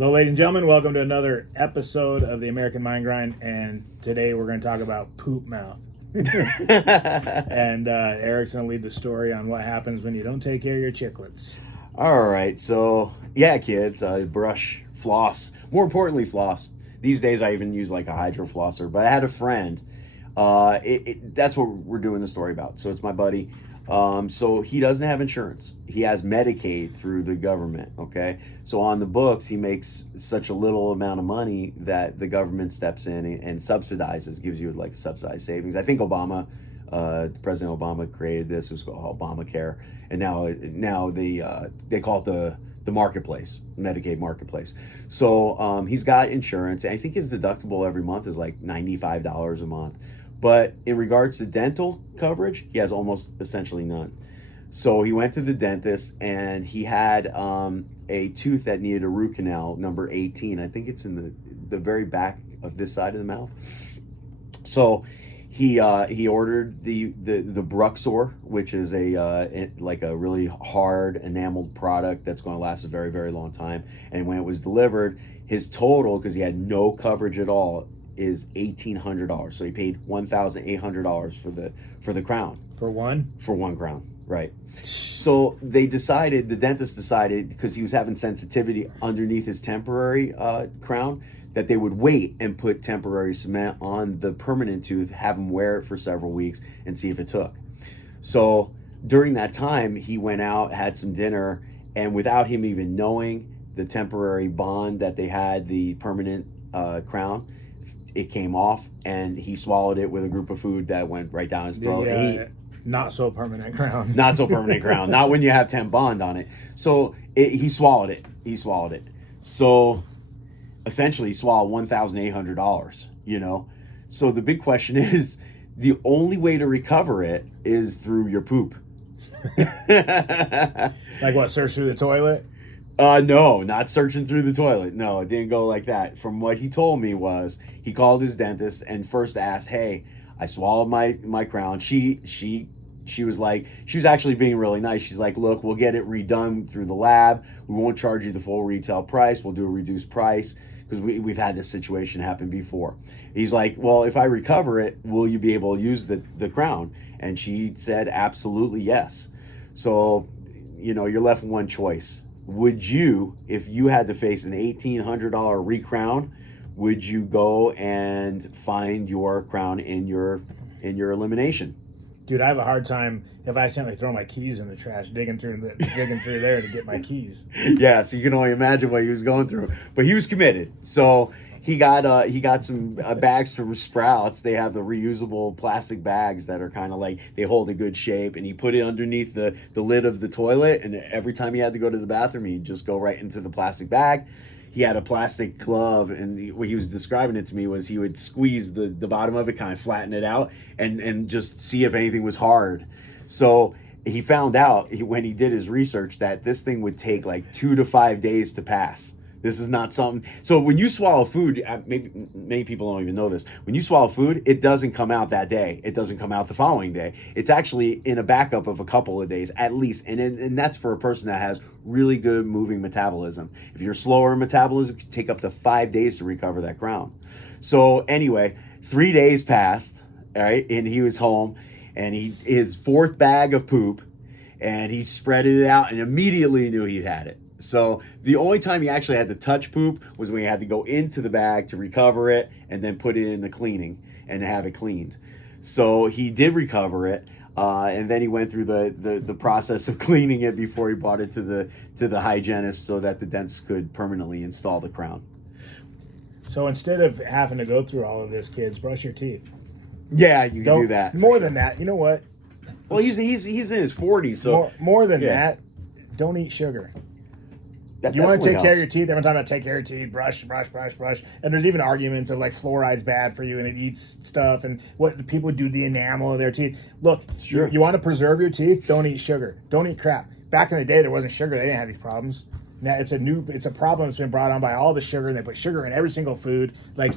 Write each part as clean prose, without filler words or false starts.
Hello, ladies and gentlemen. Welcome to another episode of the American Mind Grind. And today we're going to talk about poop mouth. And Eric's going to lead the story on what happens when you don't take care of your chiclets. All right, so yeah, kids, brush, floss. More importantly, floss. These days, I even use like a hydro flosser. But I had a friend. That's what we're doing the story about. So it's my buddy. So he doesn't have insurance. He has Medicaid through the government. Okay, so on the books, he makes such a little amount of money that the government steps in and subsidizes, gives you like subsidized savings. I think President Obama created this. It was called Obamacare, and now they call it the marketplace, Medicaid marketplace. So he's got insurance. I think his deductible every month is like $95 a month. But in regards to dental coverage, he has almost essentially none. So he went to the dentist and he had a tooth that needed a root canal, number 18. I think it's in the very back of this side of the mouth. So he ordered the Bruxor, which is like a really hard enameled product that's going to last a very, very long time. And when it was delivered, his total, because he had no coverage at all, is $1,800. So he paid $1,800 for the crown. For one? For one crown, right. So the dentist decided, because he was having sensitivity underneath his temporary crown, that they would wait and put temporary cement on the permanent tooth, have him wear it for several weeks and see if it took. So during that time, he went out, had some dinner, and without him even knowing, the temporary bond that they had, the permanent crown, it came off, and he swallowed it with a group of food that went right down his throat. Not so permanent crown. Not so permanent crown. Not when you have 10 bond on it. So he swallowed it. So essentially, he swallowed $1,800. So the big question is, the only way to recover it is through your poop. Like what? Search through the toilet? No, not searching through the toilet. No, it didn't go like that. From what he told me was, he called his dentist and first asked, "Hey, I swallowed my crown." She was like, she was actually being really nice. She's like, "Look, we'll get it redone through the lab. We won't charge you the full retail price. We'll do a reduced price, because we've had this situation happen before." He's like, "Well, if I recover it, will you be able to use the crown?" And she said, "Absolutely, yes." So, you're left with one choice. Would you, if you had to face an $1,800 recrown, would you go and find your crown in your elimination? Dude, I have a hard time if I accidentally throw my keys in the trash, digging through there to get my keys. Yeah, so you can only imagine what he was going through. But he was committed. So he got some bags from Sprouts. They have the reusable plastic bags that are kind of like, they hold a good shape, and he put it underneath the lid of the toilet, and every time he had to go to the bathroom, he'd just go right into the plastic bag. He had a plastic glove, and what he was describing it to me was he would squeeze the bottom of it, kind of flatten it out, and just see if anything was hard. So he found out, when he did his research, that this thing would take like 2 to 5 days to pass. This is not something. So when you swallow food, maybe many people don't even know this. When you swallow food, it doesn't come out that day. It doesn't come out the following day. It's actually in a backup of a couple of days at least. And that's for a person that has really good moving metabolism. If you're slower in metabolism, it can take up to 5 days to recover that crown. So anyway, 3 days passed, all right, and he was home, and his fourth bag of poop, and he spread it out and immediately knew he had it. So the only time he actually had to touch poop was when he had to go into the bag to recover it and then put it in the cleaning and have it cleaned. So he did recover it, and then he went through the process of cleaning it before he brought it to the hygienist so that the dentist could permanently install the crown. So instead of having to go through all of this, kids, brush your teeth. Yeah, you can do that. More than that, you know what? Well, he's in his 40s, so more than that, don't eat sugar. You want to take care of your teeth. Every time I take care of your teeth, brush. And there's even arguments of like fluoride's bad for you and it eats stuff, and what people do to the enamel of their teeth. Look, sure. You want to preserve your teeth, don't eat sugar. Don't eat crap. Back in the day, there wasn't sugar. They didn't have these problems. Now it's a problem that's been brought on by all the sugar, and they put sugar in every single food. Like,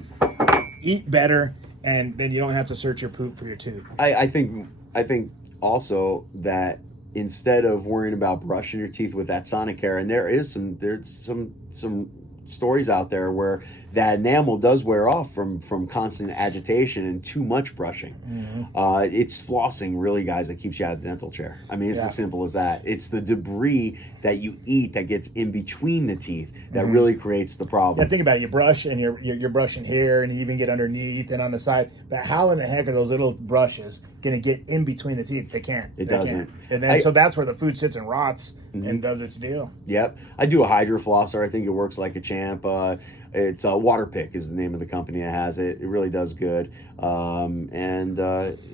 eat better, and then you don't have to search your poop for your tooth. I think also that instead of worrying about brushing your teeth with that Sonicare, and there's some stories out there where that enamel does wear off from constant agitation and too much brushing. It's flossing, really, guys, that keeps you out of the dental chair. I mean, it's as simple as that. It's the debris that you eat that gets in between the teeth that really creates the problem. Yeah, think about it. You brush and you're brushing here, and you even get underneath and on the side. But how in the heck are those little brushes going to get in between the teeth? They can't. It doesn't. And then so that's where the food sits and rots and does its deal. Yep. I do a Hydro Flosser. I think it works like a champ. It's Waterpick is the name of the company that has it. It really does good. And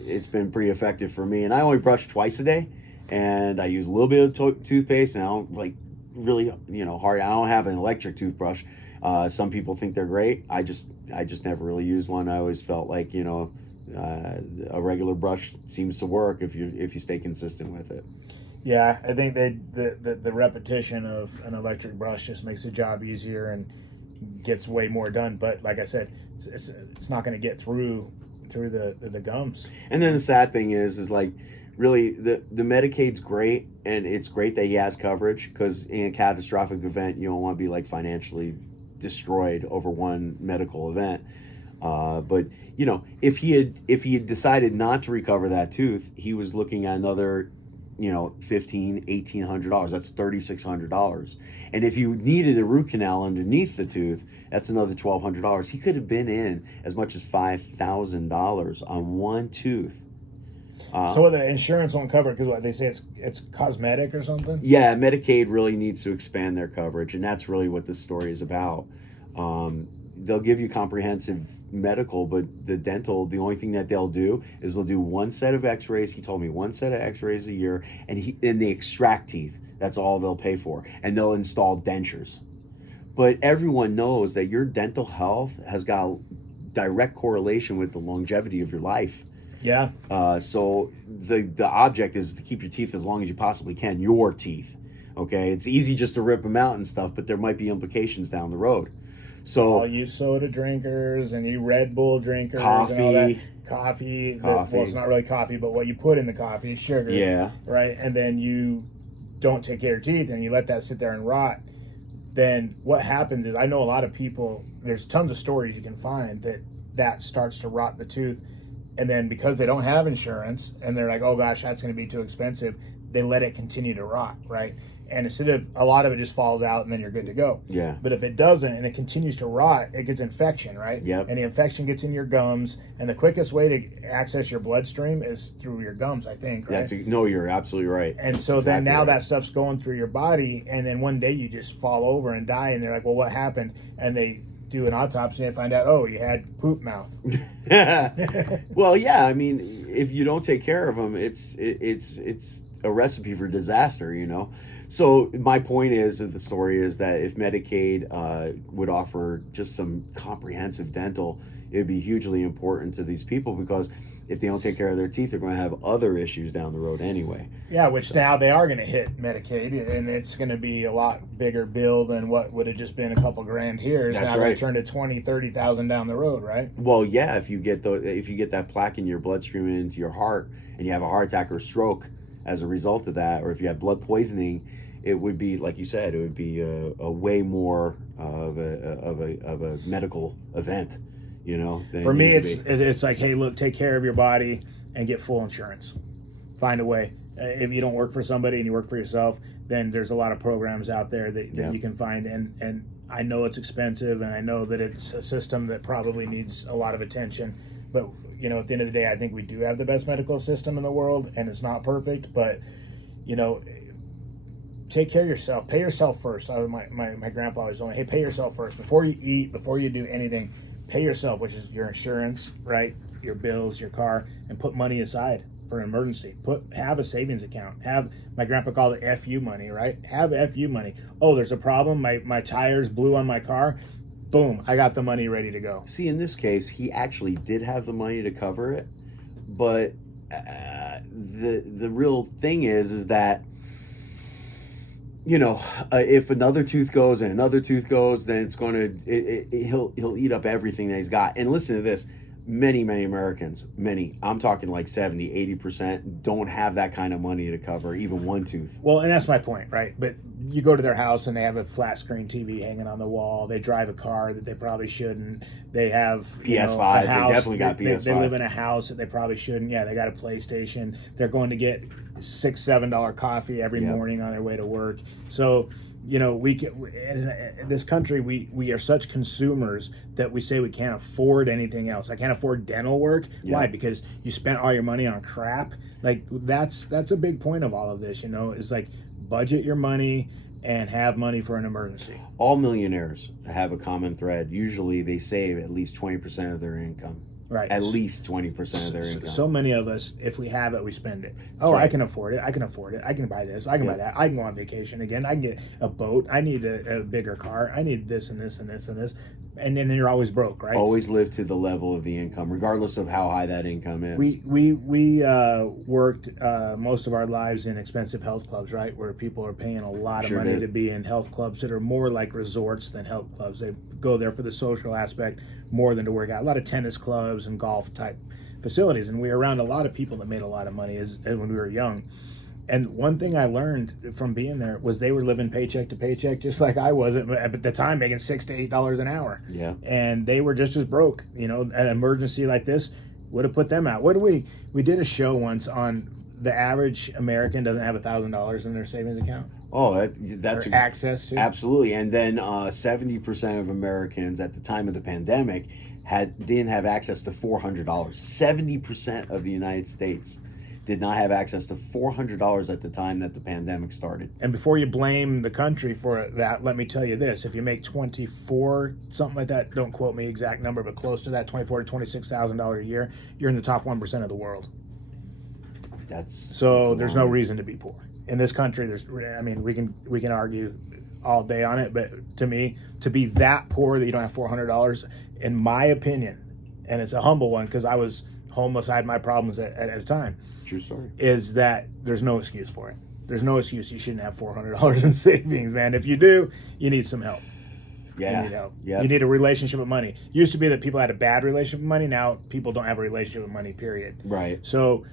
it's been pretty effective for me. And I only brush twice a day. And I use a little bit of toothpaste. And I don't really, hard. I don't have an electric toothbrush. Some people think they're great. I just never really used one. I always felt like, a regular brush seems to work if you stay consistent with it. Yeah, I think the repetition of an electric brush just makes the job easier and gets way more done. But like I said, it's not going to get through the gums. And then the sad thing is like, really, the Medicaid's great, and it's great that he has coverage, because in a catastrophic event, you don't want to be like financially destroyed over one medical event. But if he had decided not to recover that tooth, he was looking at another $1,500-$1,800. That's $3,600. And if you needed a root canal underneath the tooth, that's another $1,200. He could have been in as much as $5,000 on one tooth. So the insurance won't cover it because what they say it's cosmetic or something? Yeah, Medicaid really needs to expand their coverage, and that's really what this story is about. They'll give you comprehensive medical, but the dental, the only thing that they'll do is they'll do one set of x-rays. He told me one set of x-rays a year, and they extract teeth. That's all they'll pay for, and they'll install dentures. But everyone knows that your dental health has got a direct correlation with the longevity of your life. Yeah. So the object is to keep your teeth as long as you possibly can, your teeth. Okay, it's easy just to rip them out and stuff, but there might be implications down the road. So all you soda drinkers and you Red Bull drinkers, coffee, and all that, coffee. Well, it's not really coffee, but what you put in the coffee is sugar. Yeah. Right, and then you don't take care of your teeth and you let that sit there and rot. Then what happens is, I know a lot of people. There's tons of stories you can find that starts to rot the tooth. And then because they don't have insurance and they're like, oh gosh, that's going to be too expensive, they let it continue to rot, right? And instead of, a lot of it just falls out and then you're good to go. Yeah. But if it doesn't and it continues to rot, it gets infection, right? Yep. And the infection gets in your gums. And the quickest way to access your bloodstream is through your gums, I think, right? No, you're absolutely right. And That's so exactly then now right. that stuff's going through your body, and then one day you just fall over and die, and they're like, well, what happened? And they do an autopsy and find out, oh, you had poop mouth. Well, yeah, I mean, if you don't take care of them, it's a recipe for disaster, So my point is of the story is that if Medicaid would offer just some comprehensive dental, it'd be hugely important to these people, because if they don't take care of their teeth, they're going to have other issues down the road anyway. Yeah, which now they are going to hit Medicaid, and it's going to be a lot bigger bill than what would have just been a couple grand here. It's That's now right. going to turn to $20,000-$30,000 down the road, right? Well, yeah, if you get that plaque in your bloodstream into your heart, and you have a heart attack or stroke as a result of that, or if you have blood poisoning, it would be, like you said, it would be a way more of a medical event. For me, it's like, hey, look, take care of your body and get full insurance. Find a way. If you don't work for somebody and you work for yourself, then there's a lot of programs out there that you can find. And I know it's expensive, and I know that it's a system that probably needs a lot of attention. But, at the end of the day, I think we do have the best medical system in the world, and it's not perfect. But, take care of yourself. Pay yourself first. My grandpa always told me, hey, pay yourself first. Before you eat, before you do anything, pay yourself, which is your insurance, right? Your bills, your car, and put money aside for an emergency. Have a savings account. My grandpa called it FU money, right? Have FU money. Oh, there's a problem. My tires blew on my car. Boom, I got the money ready to go. See, in this case, he actually did have the money to cover it, but the real thing is that, if another tooth goes and another tooth goes, then it's going to he'll eat up everything that he's got. And listen to this. many Americans, I'm talking like 70, 80%, don't have that kind of money to cover even one tooth. Well, and that's my point, right? But you go to their house and they have a flat screen TV hanging on the wall. They drive a car that they probably shouldn't. They have PS5. a house. They definitely got PS5. They live in a house that they probably shouldn't. Yeah, they got a PlayStation. They're going to get $6-7 coffee every morning on their way to work. So, in this country, we are such consumers that we say we can't afford anything else. I can't afford dental work. Why? Because you spent all your money on crap. Like that's a big point of all of this. Is like budget your money and have money for an emergency. All millionaires have a common thread. Usually, they save at least 20% of their income. Right. At least 20% of their income. So many of us, if we have it, we spend it. Oh, right. I can afford it. I can buy this. I can buy that. I can go on vacation again. I can get a boat. I need a bigger car. I need this and this and this and this. And then you're always broke, right? Always live to the level of the income, regardless of how high that income is. We worked most of our lives in expensive health clubs, right? Where people are paying a lot of money to be in health clubs that are more like resorts than health clubs. They go there for the social aspect more than to work out. A lot of tennis clubs and golf type facilities. And we were around a lot of people that made a lot of money as when we were young. And one thing I learned from being there was they were living paycheck to paycheck, just like I was at the time, making $6 to $8 an hour. Yeah. And they were just as broke. An emergency like this would have put them out. We did a show once on the average American doesn't have $1,000 in their savings account. Oh, that's access to. Absolutely. And then 70% of Americans at the time of the pandemic didn't have access to $400. 70% of the United States did not have access to $400 at the time that the pandemic started. And before you blame the country for that, let me tell you this: if you make 24, something like that, don't quote me exact number, but close to that, $24,000 to $26,000 a year, you're in the top 1% of the world. There's no reason to be poor in this country. We can argue all day on it, but to me, to be that poor that you don't have $400, in my opinion, and it's a humble one because I was homeless, I had my problems at a time. True story. Is that there's no excuse for it. There's no excuse you shouldn't have $400 in savings, man. If you do, you need some help. Yeah. You need help. Yep. You need a relationship with money. It used to be that people had a bad relationship with money. Now people don't have a relationship with money, period. Right. So,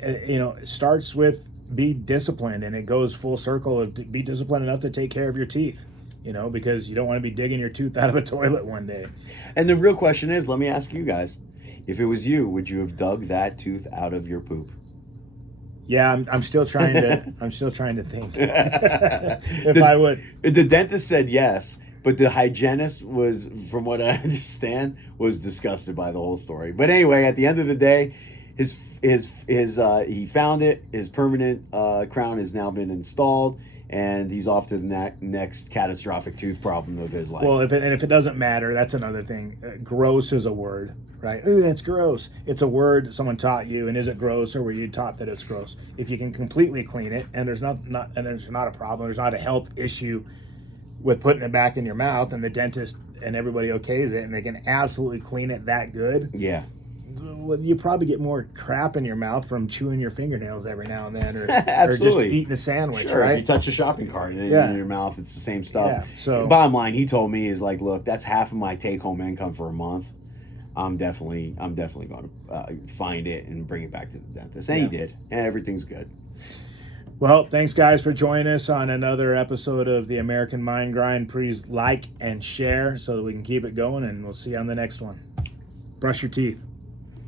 it starts with be disciplined, and it goes full circle of be disciplined enough to take care of your teeth. Because you don't want to be digging your tooth out of a toilet one day. And the real question is, let me ask you guys, if it was you, would you have dug that tooth out of your poop? Yeah, I'm still trying to. I'm still trying to think if I would. The dentist said yes, but the hygienist was, from what I understand, was disgusted by the whole story. But anyway, at the end of the day, he found it. His permanent crown has now been installed, and he's off to the next catastrophic tooth problem of his life. Well, if it doesn't matter, that's another thing. Gross is a word, right? Ooh, that's gross. It's a word that someone taught you, and is it gross, or were you taught that it's gross? If you can completely clean it, and there's not a problem, there's not a health issue with putting it back in your mouth, and the dentist and everybody okays it, and they can absolutely clean it that good. Yeah. Well, you probably get more crap in your mouth from chewing your fingernails every now and then, or Absolutely. or just eating a sandwich, sure, right? If you touch a shopping cart in your mouth, it's the same stuff. Yeah, so bottom line, he told me is like, look, that's half of my take-home income for a month. I'm definitely going to find it and bring it back to the dentist. And he did, and everything's good. Well, thanks guys for joining us on another episode of the American Mind Grind. Please like and share so that we can keep it going, and we'll see you on the next one. Brush your teeth.